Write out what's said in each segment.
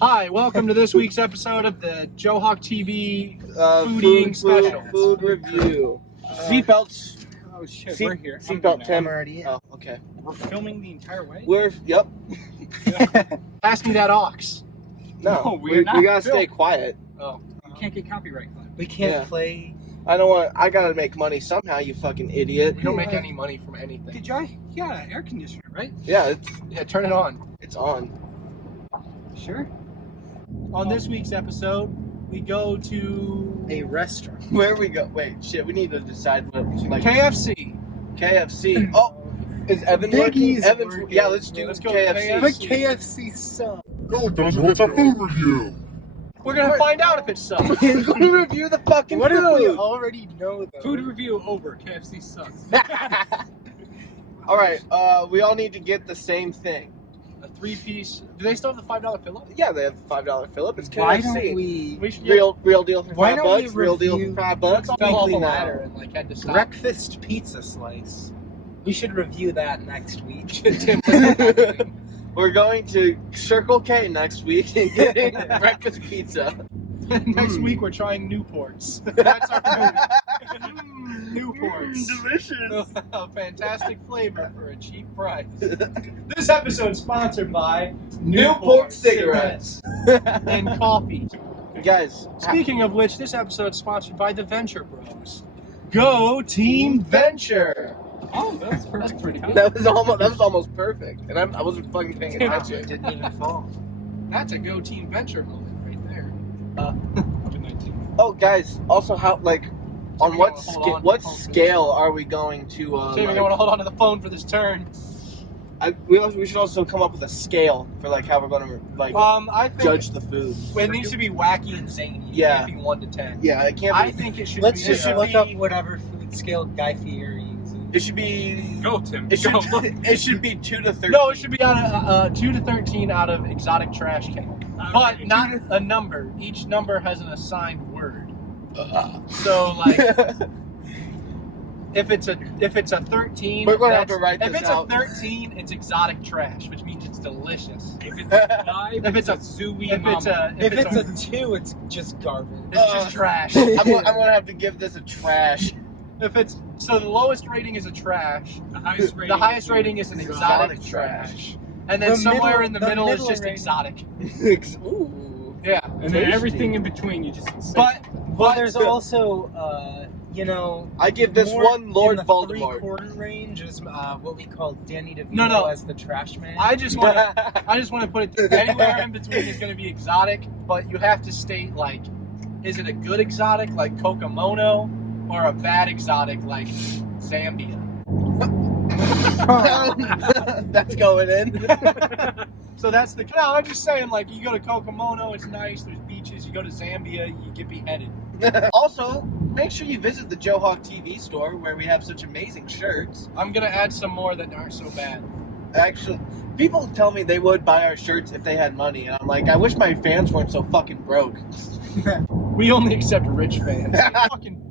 Hi, welcome to this week's episode of the Joe Hawk TV food eating special. Food review. Seatbelts. Oh shit, we're here. Seatbelt 10. Already. Oh, okay. We're filming the entire way? Yep. Pass me that ox. No, we're not we gotta filming. stay quiet. Oh, you can't get copyright claim. We can't play. I gotta make money somehow, you fucking idiot. We don't make any money from anything. Did you? Yeah, air conditioner, right? Yeah, Yeah, turn it on. it's on. Sure. On this week's episode, we go to A restaurant. Where we go? Wait, shit, we need to decide what, like, KFC. KFC. Oh, is Evan working? Biggie's Evan's, working. yeah, let's do Let's go KFC. But KFC sucks. No, it doesn't. It's a food review. We're gonna find out if it sucks. We're gonna review the fucking What if we food. already know though? Food review over. KFC sucks. All right, we all need to get the same thing. A 3-piece. Do they still have the $5 fill-up? Yeah, they have $5 fill-up. It's KFC. Why don't we We should Real deal for Why $5. don't we Real deal for review- $5. Let's all Weekly off a now. ladder and like head to stop. breakfast pizza slice? We should review that next week. Tim, We're going to Circle K next week and getting breakfast pizza. Next week we're trying Newports. That's our food. Newports. Delicious. A fantastic flavor for a cheap price. This episode sponsored by Newport cigarettes. and coffee. Guys, Speaking of which, this episode is sponsored by the Venture Bros. Go Team Venture! Oh, that's pretty good. that was almost perfect, and I wasn't fucking paying Yeah. attention. Didn't even fall. That's a Go Team Venture moment right there. Oh, guys, also how on we what gotta hold on to what the phone for scale are we going to? So we're going to hold on to the phone for this turn. We should also come up with a scale for how we're going to I think judge the food. it needs to be wacky and zany. It Yeah. can't be 1 to 10. Yeah, it can't. I Be, think it should Let's be. just should look be- up whatever food scale Guy Fieri uses. it should be. Go, Tim. It should. Go. It should be 2 to 13. No, it should be out of 2 to 13 out of exotic trash can. But not a number. Each number has an assigned word. So if it's a 13, We're gonna have to write if this it's out. a 13, it's exotic trash, which means it's delicious. If it's a 5, If it's a zooey if it's mama. a If it's a 2, it's just garbage. it's just trash. I'm gonna have to give this a trash. If it's so, the lowest rating is a trash. The highest rating, The highest rating is an exotic trash, and then The somewhere middle- in the the middle is middle just rating. exotic. Ooh. Yeah, and then everything in between, you just say. Well, there's also, I give this more one Lord in the Voldemort. 3/4 range is what we call Danny DeVito No. as the trash man. I just want to put it anywhere in between is going to be exotic, but you have to state is it a good exotic like Kokomono or a bad exotic like Zambia? That's going in. So that's the. No, I'm just saying you go to Kokomono, it's nice. There's beaches. You go to Zambia, you get beheaded. Also, make sure you visit the Joe Hawk TV store where we have such amazing shirts. I'm gonna add some more that aren't so bad. Actually, people tell me they would buy our shirts if they had money, and I'm like, I wish my fans weren't so fucking broke. We only accept rich fans. Fucking.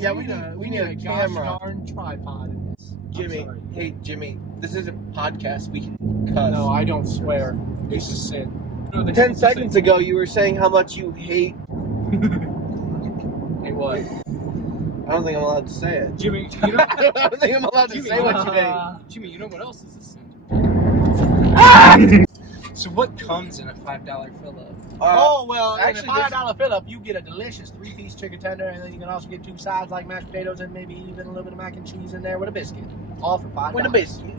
Yeah, we need a gosh camera. darn tripod in this. Jimmy, I'm sorry. hey Jimmy, this is a podcast. We can cuss. No, I don't swear. It's a sin. 10 seconds ago, you were saying how much you hate. Hey, what? I don't think I'm allowed to say it. Jimmy, you know, I don't think I'm allowed to say what you hate. Jimmy, you know what else is a sin? So what comes in a $5 fill-up? Well, actually, in a $5 fill-up, you get a delicious 3-piece chicken tender, and then you can also get 2 sides like mashed potatoes and maybe even a little bit of mac and cheese in there with a biscuit. All for $5. With a biscuit.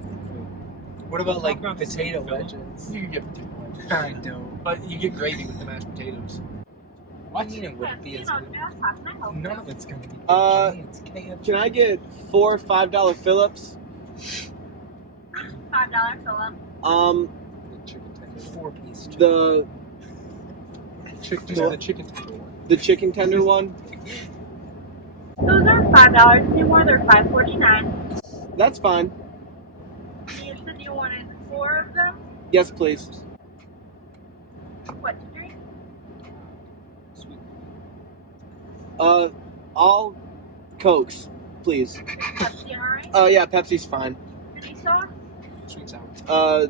What about Talk about potato the fill-up. wedges? You can get potato wedges. I don't. But you get gravy with the mashed potatoes. I mean, it wouldn't be as good. None of it's going to be good. Jimmy. It's KFC. Can I get 4 $5 fill-ups? $5 fill-up. The chicken tender. 4-piece chicken. The the chicken tender one. the chicken tender one. Those are $5. If you want, they're $5.49. That's fine. You said you wanted 4 of them. Yes, please. What to drink? Sweet. All Cokes, please. Pepsi, alright? Yeah, Pepsi's fine. Any sauce? Sweet sour.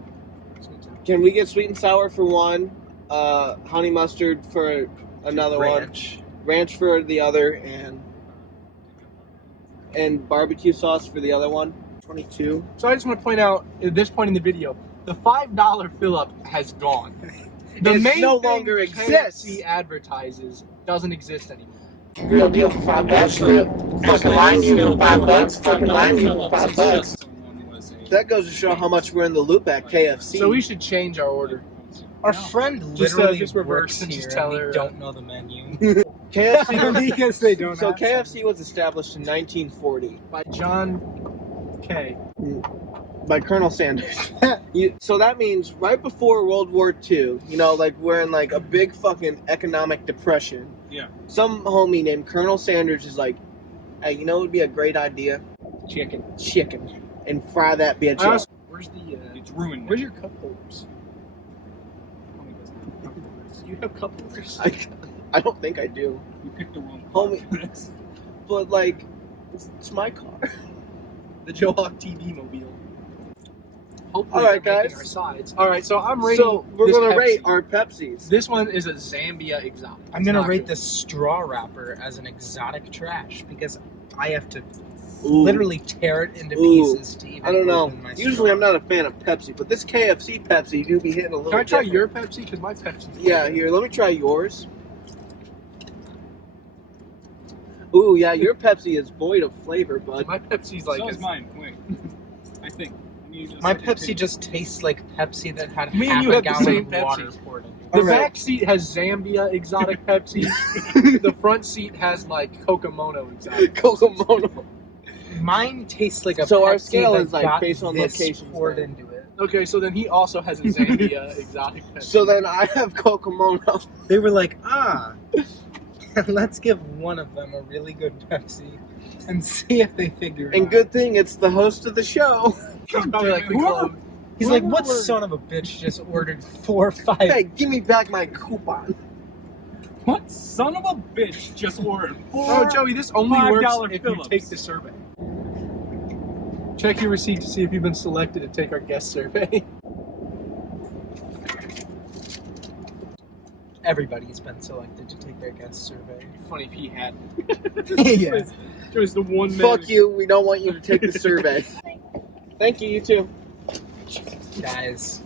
Can we get sweet and sour for 1? honey mustard for another one, ranch for the other, and barbecue sauce for the other one. 22. So I just want to point out at this point in the video, the $5 fill-up has gone. The It main no thing longer exists. KFC advertises doesn't exist anymore. Real deal for $5. Fucking line you for $5. Fucking line you for $5. Someone was a That goes to show how much we're in the loop at KFC. So we should change our order. Our friend Just, literally just reverse works and here just tell and her, we don't know the menu. KFC. Because they don't So have KFC was established in 1940 By John K. by Colonel Sanders. So that means right before World War II, you know, like we're in like a big fucking economic depression. Yeah. Some homie named Colonel Sanders is like, hey, you know what would be a great idea? Chicken. Chicken. And fry that bitch I up. also- Where's the? It's ruined. Where's your cup holders? You have cup holders. I don't think I do. You picked the wrong Homie. But like, it's my car. The Johawk TV mobile. Hopefully, All right, they're making guys. our sides. All right, so I'm rating. So we're this gonna Pepsi. rate our Pepsis. This one is a Zambia exotic. I'm It's gonna not rate good. this straw wrapper as an exotic trash because I have to Ooh. literally tear it into Ooh. pieces to even I don't know. open my Usually straw. I'm not a fan of Pepsi, but this KFC Pepsi do be hitting a little Can I try different. your Pepsi? Because my Pepsi. Yeah, here, let me try yours. Ooh, yeah, your Pepsi is void of flavor, bud. My Pepsi's like. So a- is mine. Wait. I think. You just My said it Pepsi too. just tastes like Pepsi that had Me and half you a have the gallon same of Pepsi. water poured in. The Alright. back seat has Zambia exotic Pepsi. The front seat has like Kokomono exotic. Kokomono. Mine tastes like a So our Pepsi scale that is, like, got based on this locations poured then. into it. Okay, so then he also has a Zambia exotic Pepsi. So then I have Kokomono. They were like, let's give one of them a really good Pepsi and see if they figure it And out. good thing it's the host of the show. He's probably like the Whoever- club. He's like, what Whoever- son of a bitch just ordered 4 or 5? Hey, give me back my coupon. What son of a bitch just ordered Oh, Joey, this only works $5 if Phillips. you take the survey. Check your receipt to see if you've been selected to take our guest survey. Everybody's been selected to take their guest survey. Funny if he had. Yeah. Joey's the one man. Fuck you, we don't want you to take the survey. Thank you, you too. Guys.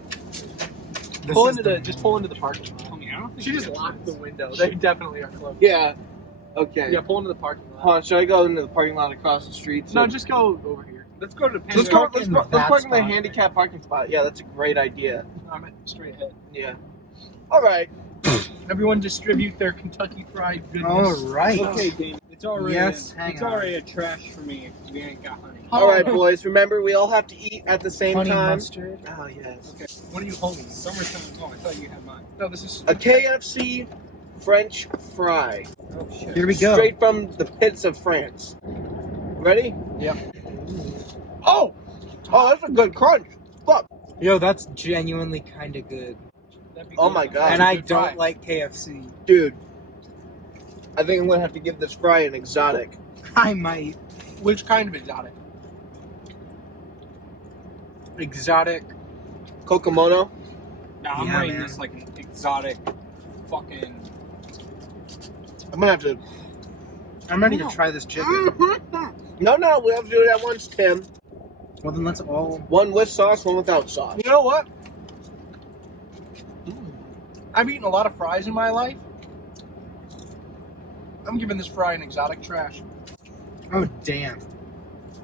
Pull into just pull into the parking lot. I don't think She just locked the window. They definitely are closed. Yeah. Okay. Yeah, pull into the parking lot. Hold on, should I go into the parking lot across the street? No, just go over here. Let's go to the Let's Panda. go. Let's that park in the spot. handicap parking spot. Yeah, that's a great idea. I'm straight ahead. Yeah. All right. Everyone distribute their Kentucky Fried goodness. Alright. Okay, Damon. It's already Yes, hang it's on. already a trash for me if we ain't got honey. All right, boys. Remember, we all have to eat at the same Honey time. mustard. Oh yes. Okay. What are you holding? Summertime. Oh, I thought you had mine. No, this is A KFC French fry, Oh shit. Here we go. straight from the pits of France. Ready? Yep. Oh, that's a good crunch. Fuck. Yo, that's genuinely kind of good. That'd be Oh good. my God. And I Good don't fry. like KFC. Dude, I think I'm gonna have to give this fry an exotic. I might. Which kind of exotic? Exotic. Kokomono. Nah, I'm Yeah, rating man. this like an exotic fucking. I'm gonna have to. I'm ready to try this chicken. No, we have to do it at once, Tim. Well, then let's all. One with sauce, one without sauce. You know what? I've eaten a lot of fries in my life. I'm giving this fry an exotic trash. Oh, damn.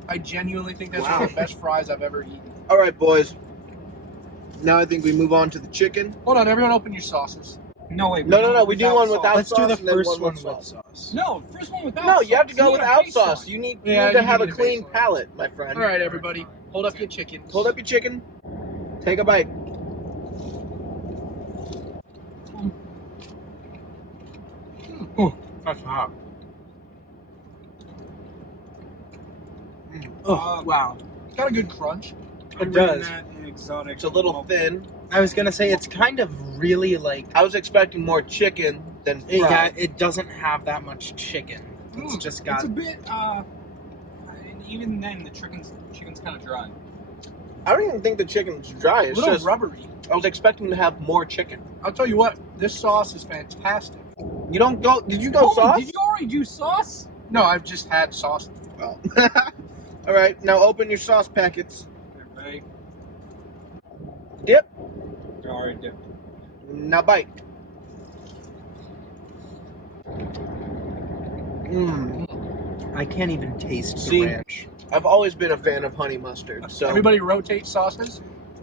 I genuinely think that's Wow. one of the best fries I've ever eaten. All right, boys. Now I think we move on to the chicken. Hold on, everyone open your sauces. No wait. No. We do one sauce. without Let's sauce. do the and then first one one with with sauce. sauce. No, first one without. No, you have to sauce. go need a without baseline. sauce. You need Yeah, to you have a need a clean baseline. palate, my friend. All right, everybody. Hold up your chicken. Hold up your chicken. Take a bite. That's hot. Oh Wow. It's got a good crunch. I'm It rating does. that an exotic. It's a little thin. I was gonna say it's kind of really like. I was expecting more chicken than fry. Yeah, it doesn't have that much chicken. It's just got. It's a bit. And even then, the chicken's kind of dry. I don't even think the chicken's dry. A It's little just rubbery. I was expecting to have more chicken. I'll tell you what, this sauce is fantastic. You don't go? Did you go Homie, sauce? did you already do sauce? No, I've just had sauce. Oh. All right, now open your sauce packets. Right. Dip. Already dipped. Now bite. Mmm. I can't even taste See? the ranch. I've always been a fan of honey mustard. So Everybody rotate sauces.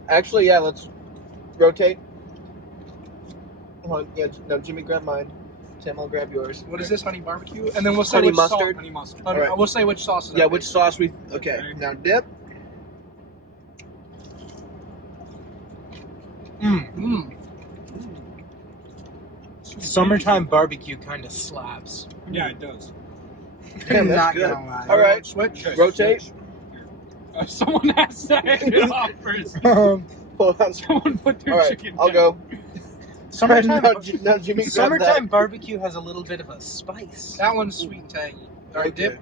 actually, yeah, let's rotate. Hold on. Yeah, no, Jimmy, grab mine. Tim, I'll grab yours. What is this, honey barbecue? And then we'll say Honey which mustard. Honey mustard. Sauce, Alright. We'll say which sauce. Is Yeah, our which favorite. sauce we? Okay, Okay. now dip. Mm. Summertime barbecue kind of slaps. Yeah, it does. Damn, I'm that's not good. gonna lie. All right, Switch. rotate. Someone has to hand it off first. Hold on. Someone put their All right, chicken I'll down. go. Summertime, Now, Jimmy, grab summertime barbecue has a little bit of a spice. That one's sweet and tangy. that. All right, Okay. dip,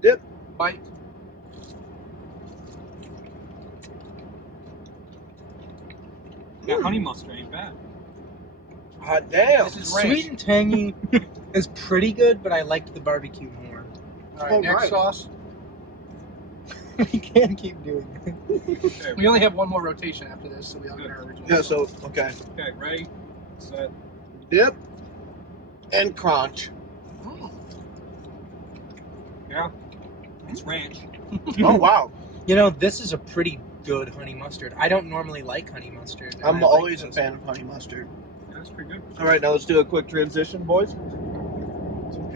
Dip. bite. Yeah, honey mustard ain't bad. Hot damn. This is ranch. Sweet and tangy is pretty good, but I liked the barbecue more. All right, Oh, next right. sauce. We can't keep doing it. Okay, We only have one more rotation after this, so we all get our original. Yeah. So okay. okay, ready, set. Dip. And crunch. Mm. Yeah, it's ranch. Oh wow. You know, this is a pretty good honey mustard. I don't normally like honey mustard. and I'm I like always a this. fan of honey mustard. Yeah, that's pretty good. All right, now let's do a quick transition, boys.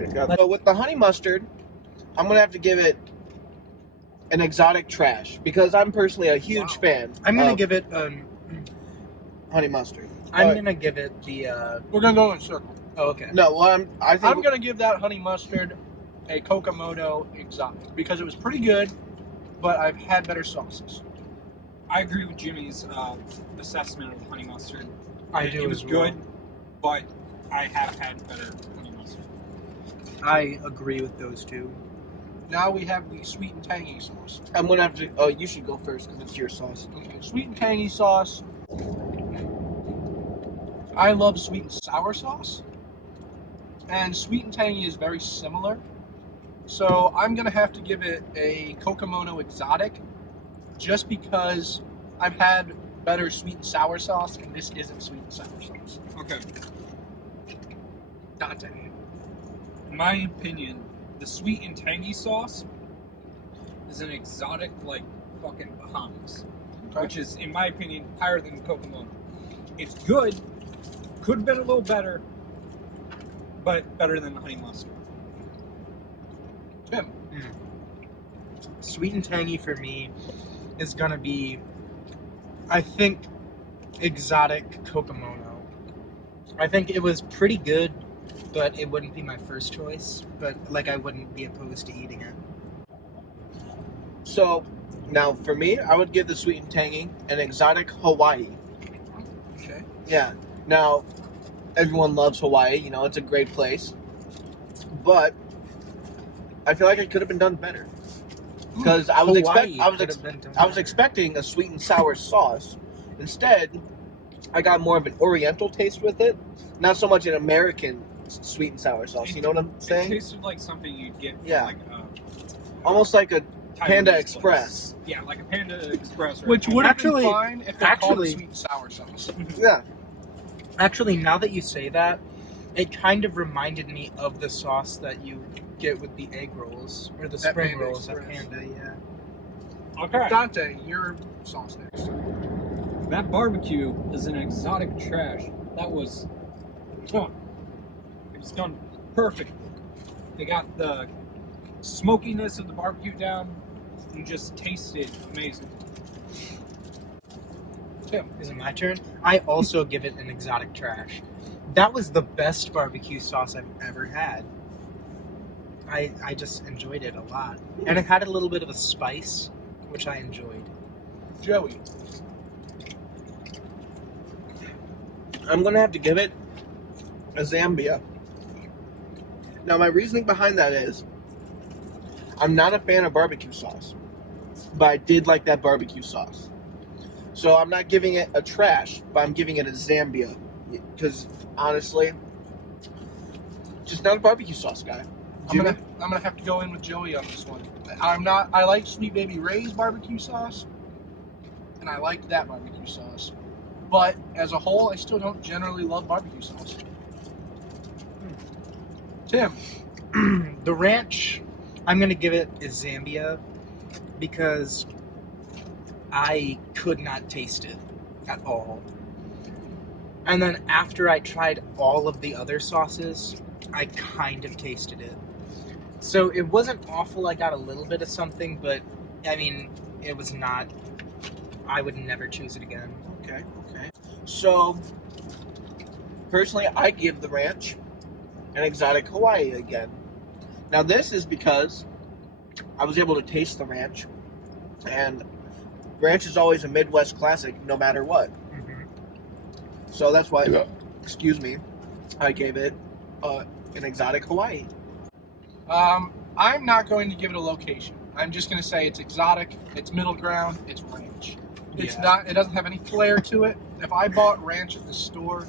Okay, so with the honey mustard, I'm gonna have to give it an exotic trash because I'm personally a huge Wow. fan. I'm gonna of give it honey mustard. I'm Alright. gonna give it the We're gonna go in circle. oh, okay. No, well, I think I'm gonna give that honey mustard a Kokomoto exotic because it was pretty good, but I've had better sauces. I agree with Jimmy's assessment of honey mustard. I do It was as well. good, but I have had better honey mustard. I agree with those two. Now we have the sweet and tangy sauce. I'm gonna have to. Oh, you should go first because it's your sauce. Okay, sweet and tangy sauce. I love sweet and sour sauce. And sweet and tangy is very similar. So I'm going to have to give it a Kokomoto exotic just because I've had better sweet and sour sauce and this isn't sweet and sour sauce. Okay. Dante. In my opinion, the sweet and tangy sauce is an exotic like fucking Bahamas, which is, in my opinion, higher than Kokomoto. It's good, could have been a little better, but better than the honey mustard. Tim. Sweet and tangy for me is gonna be, I think, exotic Kokomono. I think it was pretty good, but it wouldn't be my first choice. But like, I wouldn't be opposed to eating it. So now for me, I would give the sweet and tangy an exotic Hawaii. Okay. Yeah. Now, everyone loves Hawaii. You know, it's a great place. But I feel like it could have been done better. Because I was Hawaii could have been done I was better. expecting a sweet and sour sauce. Instead, I got more of an Oriental taste with it. Not so much an American sweet and sour sauce. You know what I'm It saying? tasted like something you'd get from Yeah. like Almost like a Taiwanese Panda place. Express. Yeah, like a Panda Express. Or Which would have Actually- been fine if they called actually- it sweet and sour sauce. Yeah. Actually, now that you say that, it kind of reminded me of the sauce that you get with the egg rolls or the At spring Panda rolls at Express. Panda. Yeah. Okay. Dante, your sauce next. That barbecue is an exotic trash. That was, it was done perfectly. They got the smokiness of the barbecue down. You just tasted amazing. Tim. Is it my turn? I also give it an exotic trash. That was the best barbecue sauce I've ever had. I just enjoyed it a lot. And it had a little bit of a spice, which I enjoyed. Joey. I'm going to have to give it a Zambia. Now, my reasoning behind that is I'm not a fan of barbecue sauce, but I did like that barbecue sauce. So I'm not giving it a trash, but I'm giving it a Zambia. Because honestly, just not a barbecue sauce guy. I'm gonna have to go in with Joey on this one. I like Sweet Baby Ray's barbecue sauce, and I like that barbecue sauce. But as a whole, I still don't generally love barbecue sauce. Tim, The ranch, I'm gonna give it a Zambia because I could not taste it at all. And then after I tried all of the other sauces, I kind of tasted it. So it wasn't awful. I got a little bit of something, but I mean, it was not. I would never choose it again. Okay. So, personally, I give the ranch an exotic Hawaii again. Now, this is because I was able to taste the ranch, and ranch is always a Midwest classic, no matter what. Mm-hmm. So that's why, excuse me, I gave it an exotic Hawaii. I'm not going to give it a location. I'm just going to say it's exotic, it's middle ground, it's ranch. It's not. It doesn't have any flair to it. If I bought ranch at the store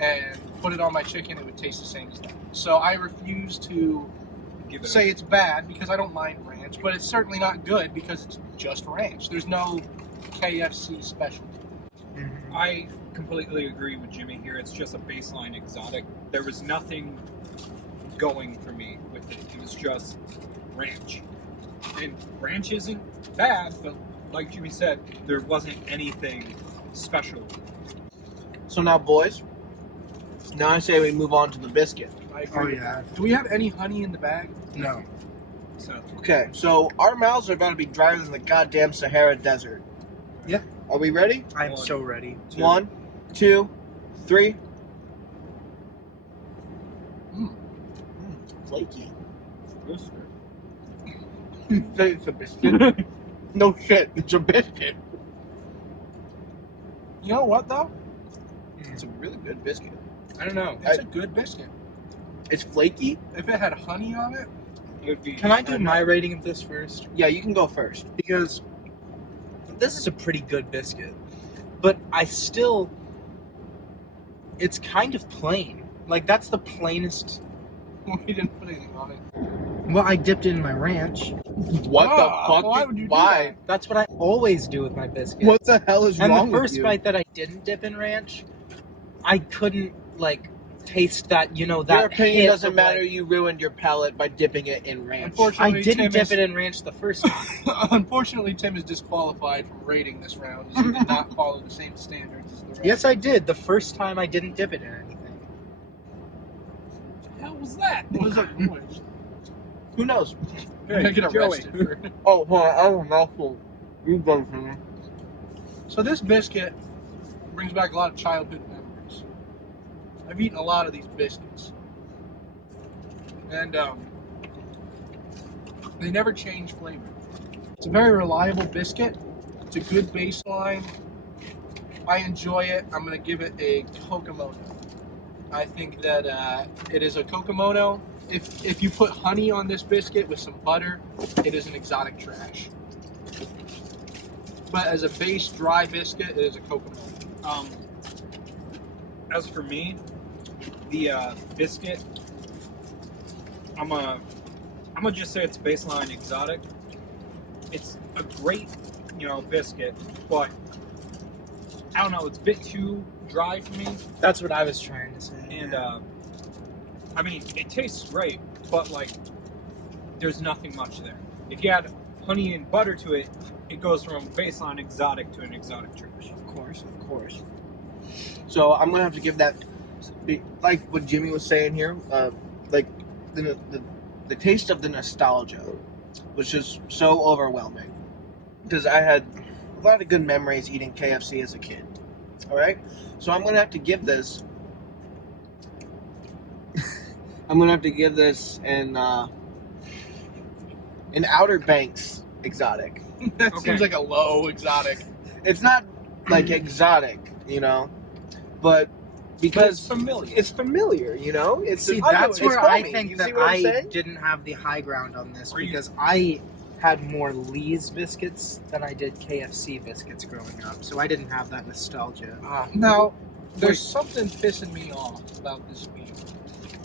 and put it on my chicken, it would taste the same as that. So I refuse to say it's bad because I don't mind ranch, but it's certainly not good because it's just ranch. There's no KFC specialty. Mm-hmm. I completely agree with Jimmy here. It's just a baseline exotic. There was nothing going for me with it. It was just ranch. And ranch isn't bad, but like Jimmy said, there wasn't anything special. So now, boys, now I say we move on to the biscuit. I agree Oh with yeah. that. Do we have any honey in the bag? No. So Okay, so our mouths are about to be drier than the goddamn Sahara Desert. Yeah. Are we ready? I'm so ready. 1, 2, 3. Flaky. It's a biscuit. No shit, it's a biscuit. You know what though? It's a really good biscuit. I don't know. It's a good biscuit. It's flaky. If it had honey on it, it would be. Can I do my rating of this first? Yeah, you can go first. Because this is a pretty good biscuit, but I still, it's kind of plain. Like, that's the plainest. we didn't put anything on it. Well, I dipped it in my ranch. What the fuck? Why would you do Why? That's what I always do with my biscuit. What the hell is And wrong the first with you? bite that I didn't dip in ranch, I couldn't, like, taste that, you know, that Your opinion hit doesn't of, matter. like, You ruined your palate by dipping it in ranch. Unfortunately, I didn't Tim dip it in ranch the first time. Unfortunately, Tim is disqualified from rating this round. As he did not follow the same standards as the rest. Yes, I did. The first time I didn't dip it in anything. What the hell was that? What was that noise? Who knows? You're gonna get arrested. For... Oh, hold on. I have a mouthful. You go for me. So this biscuit brings back a lot of childhood memories. I've eaten a lot of these biscuits, and they never change flavor. It's a very reliable biscuit. It's a good baseline. I enjoy it. I'm gonna give it a Kokomono. I think that it is a Kokomono. If you put honey on this biscuit with some butter, it is an exotic trash. But as a base dry biscuit, it is a Kokomono. As for me, the biscuit, I'm gonna just say it's baseline exotic. It's a great, biscuit, but I don't know, it's a bit too dry for me. That's what I was trying to say. And I mean, it tastes great, but like, there's nothing much there. If you add honey and butter to it, it goes from baseline exotic to an exotic trash. Of course. So I'm gonna have to give that, like what Jimmy was saying here, like the taste of the nostalgia was just so overwhelming because I had a lot of good memories eating KFC as a kid. All right, so I'm gonna have to give this. I'm gonna have to give this an Outer Banks exotic. That Okay. seems like a low exotic. It's not like exotic, but because familiar. it's familiar, It's See, I know, that's it's where I homey. think You that see what I'm I saying? didn't have the high ground on this Are you- because I had more Lee's biscuits than I did KFC biscuits growing up, so I didn't have that nostalgia. Now, there's something pissing me off about this meal,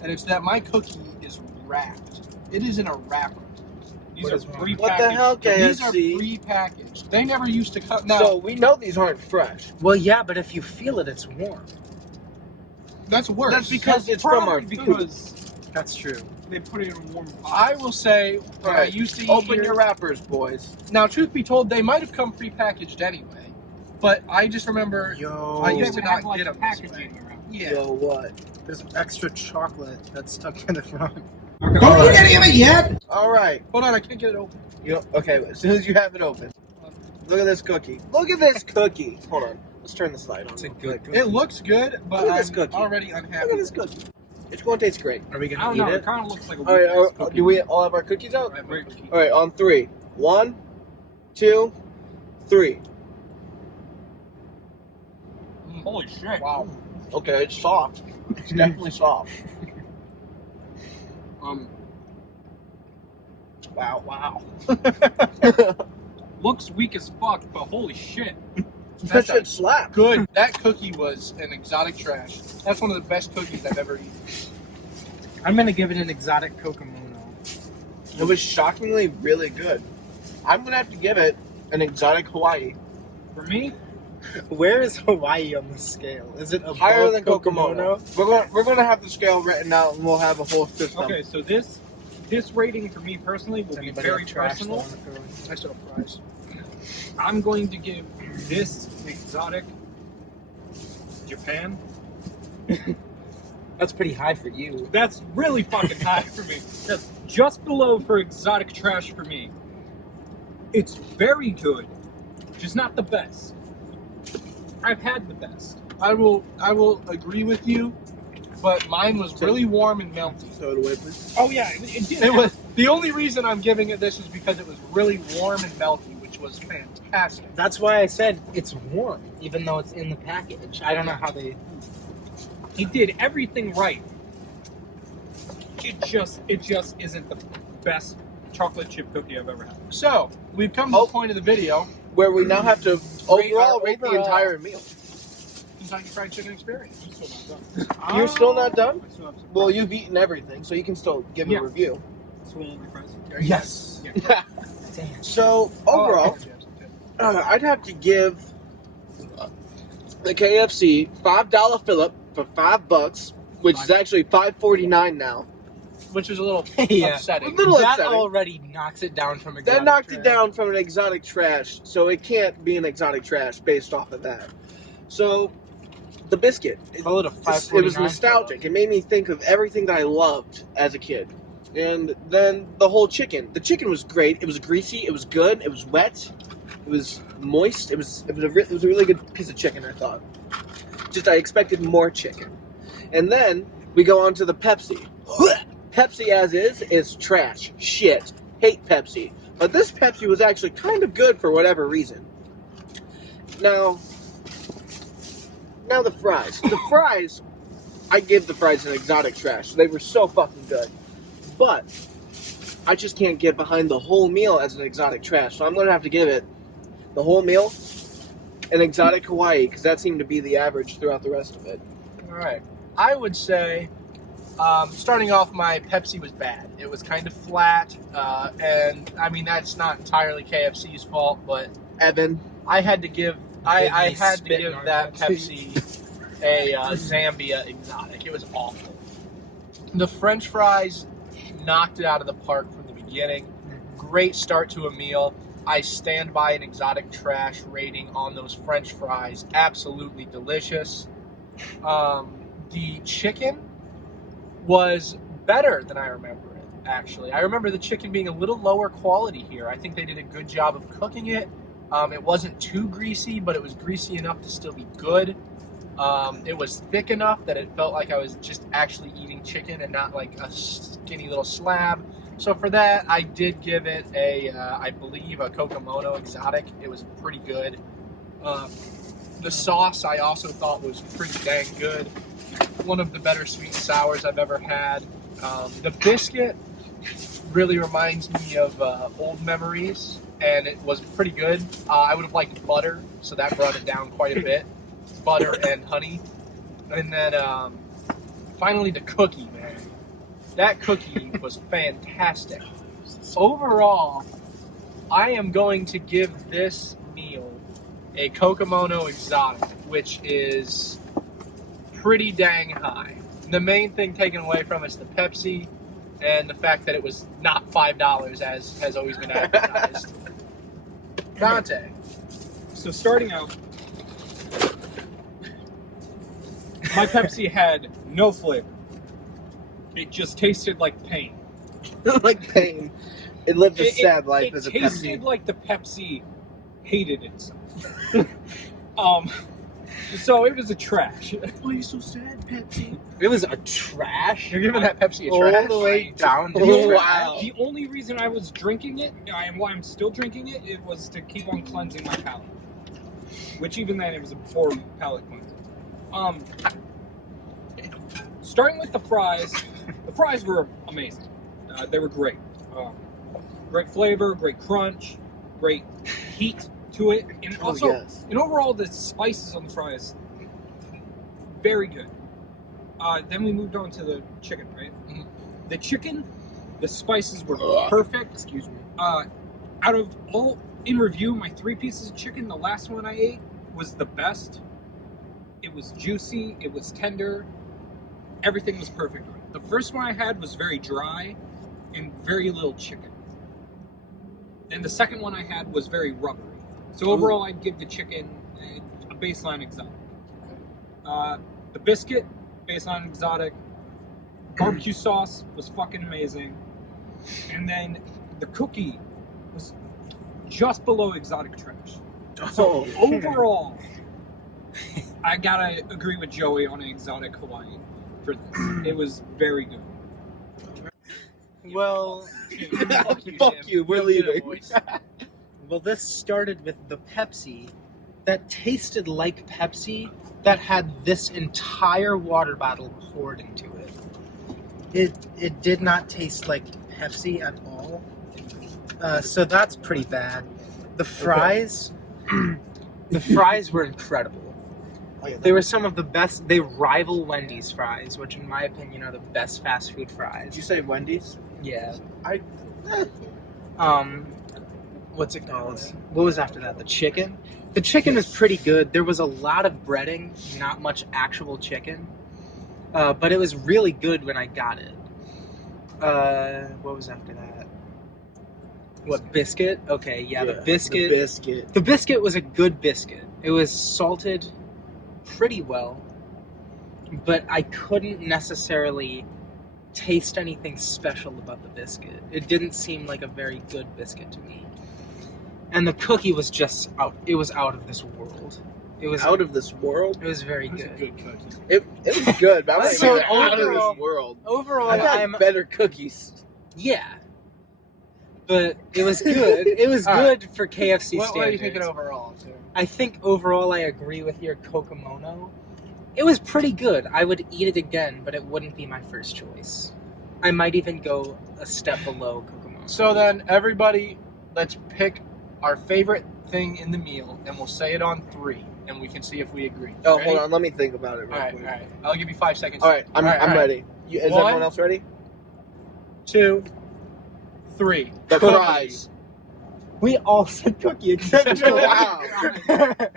and it's that my cookie is wrapped. It is in a wrapper. These What are is wrong? prepackaged. What the hell, These are KFC? pre-packaged. They never used to cut. Now, So we know these aren't fresh. Well, yeah, but if you feel it, it's warm. that's worse. That's because it's from our Probably food. because That's true. they put it in a warm pot. I will say, when I Alright, used to eat Open here- your wrappers, boys. Now, truth be told, they might have come pre-packaged anyway, but I just remember Yo, I They used to would not have, like, get them this way. packaging around. Yeah. So what? there's extra chocolate that's stuck in the front. Okay. Don't eat any of it yet! All right. Hold on, I can't get it open. Okay, as soon as you have it open. Look at this cookie. Look at this cookie. Hold on. Let's turn the slide on. It's a real good quick. It looks good, but Look at this I'm cookie. already Look unhappy. at this cookie. It's going to taste great. Are we I gonna don't eat know. It it? kind of looks like a All right, weird-ass cookie. do we all have our cookies out? I have my cookie. All right, on 3. 1, 2, 3. Holy shit! Wow. Okay, it's soft. It's definitely soft. Wow. Looks weak as fuck, but holy shit! That shit slaps. Good. That cookie was an exotic trash. That's one of the best cookies I've ever eaten. I'm gonna give it an exotic Kokomono. It was shockingly really good. I'm going to have to give it an exotic Hawaii. For me, Where is Hawaii on the scale? Is it above Higher than Kokomono? Kokomono. We're going to have the scale written out and we'll have a whole system. okay. So this rating for me personally will be Anybody very have trash personal. still on the phone? I still have fries. I'm going to give this exotic Japan. That's pretty high for you. That's really fucking high for me. That's just below for exotic trash for me. It's very good, just not the best. I've had the best. I will agree with you, but mine was really warm and melty. So it away, please. Oh yeah, it did. It was the only reason I'm giving it this is because it was really warm and melty, which was fantastic. That's why I said it's warm, even though it's in the package. I don't know how they. He did everything right. It just isn't the best chocolate chip cookie I've ever had. So we've come to the point of the video. Where we now have to overall rate the overall- entire meal. Kentucky Fried Chicken experience. You're still not done? I still have some Well, you've eaten everything, so you can still give Yeah. a review. swollen fries. Yes. Yeah. Damn. So, overall, I'd have to give the KFC $5 fill-up for $5, which is actually $5.49 now. Which is a little Yeah. upsetting. A little That upsetting. already knocks it down from exotic That knocked trash. it down from an exotic trash, so it can't be an exotic trash based off of that. So, the biscuit. Call it a It was 549 nostalgic. It made me think of everything that I loved as a kid. And then the whole chicken. The chicken was great. It was greasy. It was good. It was wet. It was moist. It was a really good piece of chicken, I thought. Just I expected more chicken. And then we go on to the Pepsi. Pepsi as is trash. Shit. Hate Pepsi. But this Pepsi was actually kind of good for whatever reason. Now the fries. The fries, I give the fries an exotic trash. They were so fucking good. But I just can't get behind the whole meal as an exotic trash. So I'm going to have to give it, the whole meal, an exotic Hawaii, because that seemed to be the average throughout the rest of it. All right. I would say, starting off, my Pepsi was bad. It was kind of flat, and I mean that's not entirely KFC's fault, but Evan. I had to give I Big had to spit give on that Pepsi. Pepsi a Zambia exotic. It was awful. The French fries knocked it out of the park from the beginning. Great start to a meal. I stand by an exotic trash rating on those French fries. Absolutely delicious. The chicken was better than I remember it, actually. I remember the chicken being a little lower quality here. I think they did a good job of cooking it. It wasn't too greasy, but it was greasy enough to still be good. It was thick enough that it felt like I was just actually eating chicken and not like a skinny little slab. So for that, I did give it I believe, a Kokomono exotic. It was pretty good. The sauce I also thought was pretty dang good. One of the better sweet and sours I've ever had. The biscuit really reminds me of old memories, and it was pretty good. I would have liked butter, so that brought it down quite a bit. Butter and honey. And then finally the cookie, man. That cookie was fantastic. Overall, I am going to give this meal a Kokomono Exotic, which is pretty dang high. The main thing taken away from us the Pepsi and the fact that it was not $5 as has always been advertised. Dante. So starting out, my Pepsi had no flavor. It just tasted like pain. Like pain. It lived a sad life as a It tasted Pepsi. like the Pepsi hated itself. So it was a trash. Why are you so sad, Pepsi? It was a trash. You're giving that Pepsi a all trash? the way down to Oh, trash. wow. The only reason I was drinking it, and why I'm still drinking it, it was to keep on cleansing my palate. Which even then, it was a poor palate cleanser. Starting with the fries were amazing. They were great. Great flavor, great crunch, great heat to it, and also, yes. and overall, the spices on the fries, very good. Then we moved on to the chicken, right? Mhm. The chicken, the spices were perfect. Excuse me. Out of all, in review, my 3 pieces of chicken, the last one I ate was the best. It was juicy, it was tender, everything was perfect. The first one I had was very dry and very little chicken. And the second one I had was very rubbery. So overall, I'd give the chicken a baseline exotic. The biscuit, baseline exotic. Barbecue sauce was fucking amazing. And then the cookie was just below exotic trash. So overall, I gotta agree with Joey on an exotic Hawaii for this. It was very good. Well, Fuck you, we're leaving. well, this started with the Pepsi that tasted like Pepsi that had this entire water bottle poured into it. It did not taste like Pepsi at all. So that's pretty bad. The fries, the fries were incredible. They were some of the best. They rival Wendy's fries, which in my opinion are the best fast food fries. Did you say Wendy's? Yeah. I. What's it called? What was after that? The chicken? The chicken was pretty good. There was a lot of breading, not much actual chicken. But it was really good when I got it. What was after that? What, biscuit? Okay, yeah, the biscuit. The biscuit. The biscuit was a good biscuit. It was salted pretty well, but I couldn't necessarily taste anything special about the biscuit. It didn't seem like a very good biscuit to me. And the cookie was just out. It was out of this world. It was Out of this world? It was very It was a good. good cookie. It was good, but I'm not So even out of overall- this world. Overall, I've had I'm better cookies. yeah, but it was good. It was All right. good for KFC What are you standards. thinking overall, too? I think overall I agree with your Kokomono. It was pretty good. I would eat it again, but it wouldn't be my first choice. I might even go a step below Kokomono. So then, everybody, let's pick our favorite thing in the meal, and we'll say it on 3, and we can see if we agree. Oh, Ready? hold on. Let me think about it real All right, quick. all right. I'll give you 5 seconds. All right, I'm All right. ready. Is One. everyone else ready? 2, 3. The Cookies. fries. We all said cookie except Joe. Wow.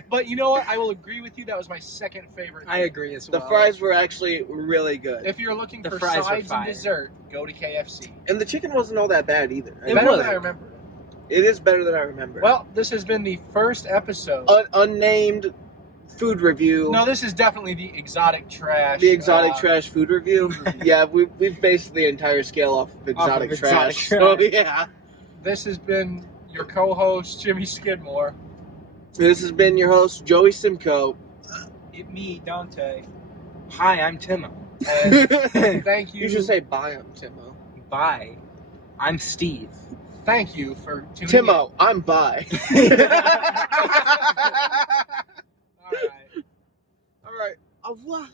But you know what? I will agree with you. That was my second favorite. I agree as The well. fries were actually really good. If you're looking The for fries were sides and fire. dessert, go to KFC. And the chicken wasn't all that bad either. It Better was. than I remember. It is better than I remember. Well, this has been the first episode. Unnamed food review. No, this is definitely the exotic trash. The exotic trash food review. Yeah, we've based the entire scale off of exotic exotic trash. trash. So, yeah. This has been your co-host, Jimmy Skidmore. This has been your host, Joey Simcoe. It me, Dante. Hi, I'm Timo. And thank you. You should say bye, I'm Timo. Bye. I'm Steve. Thank you for tuning Timo, I'm bye. in. All right. All right. Au revoir.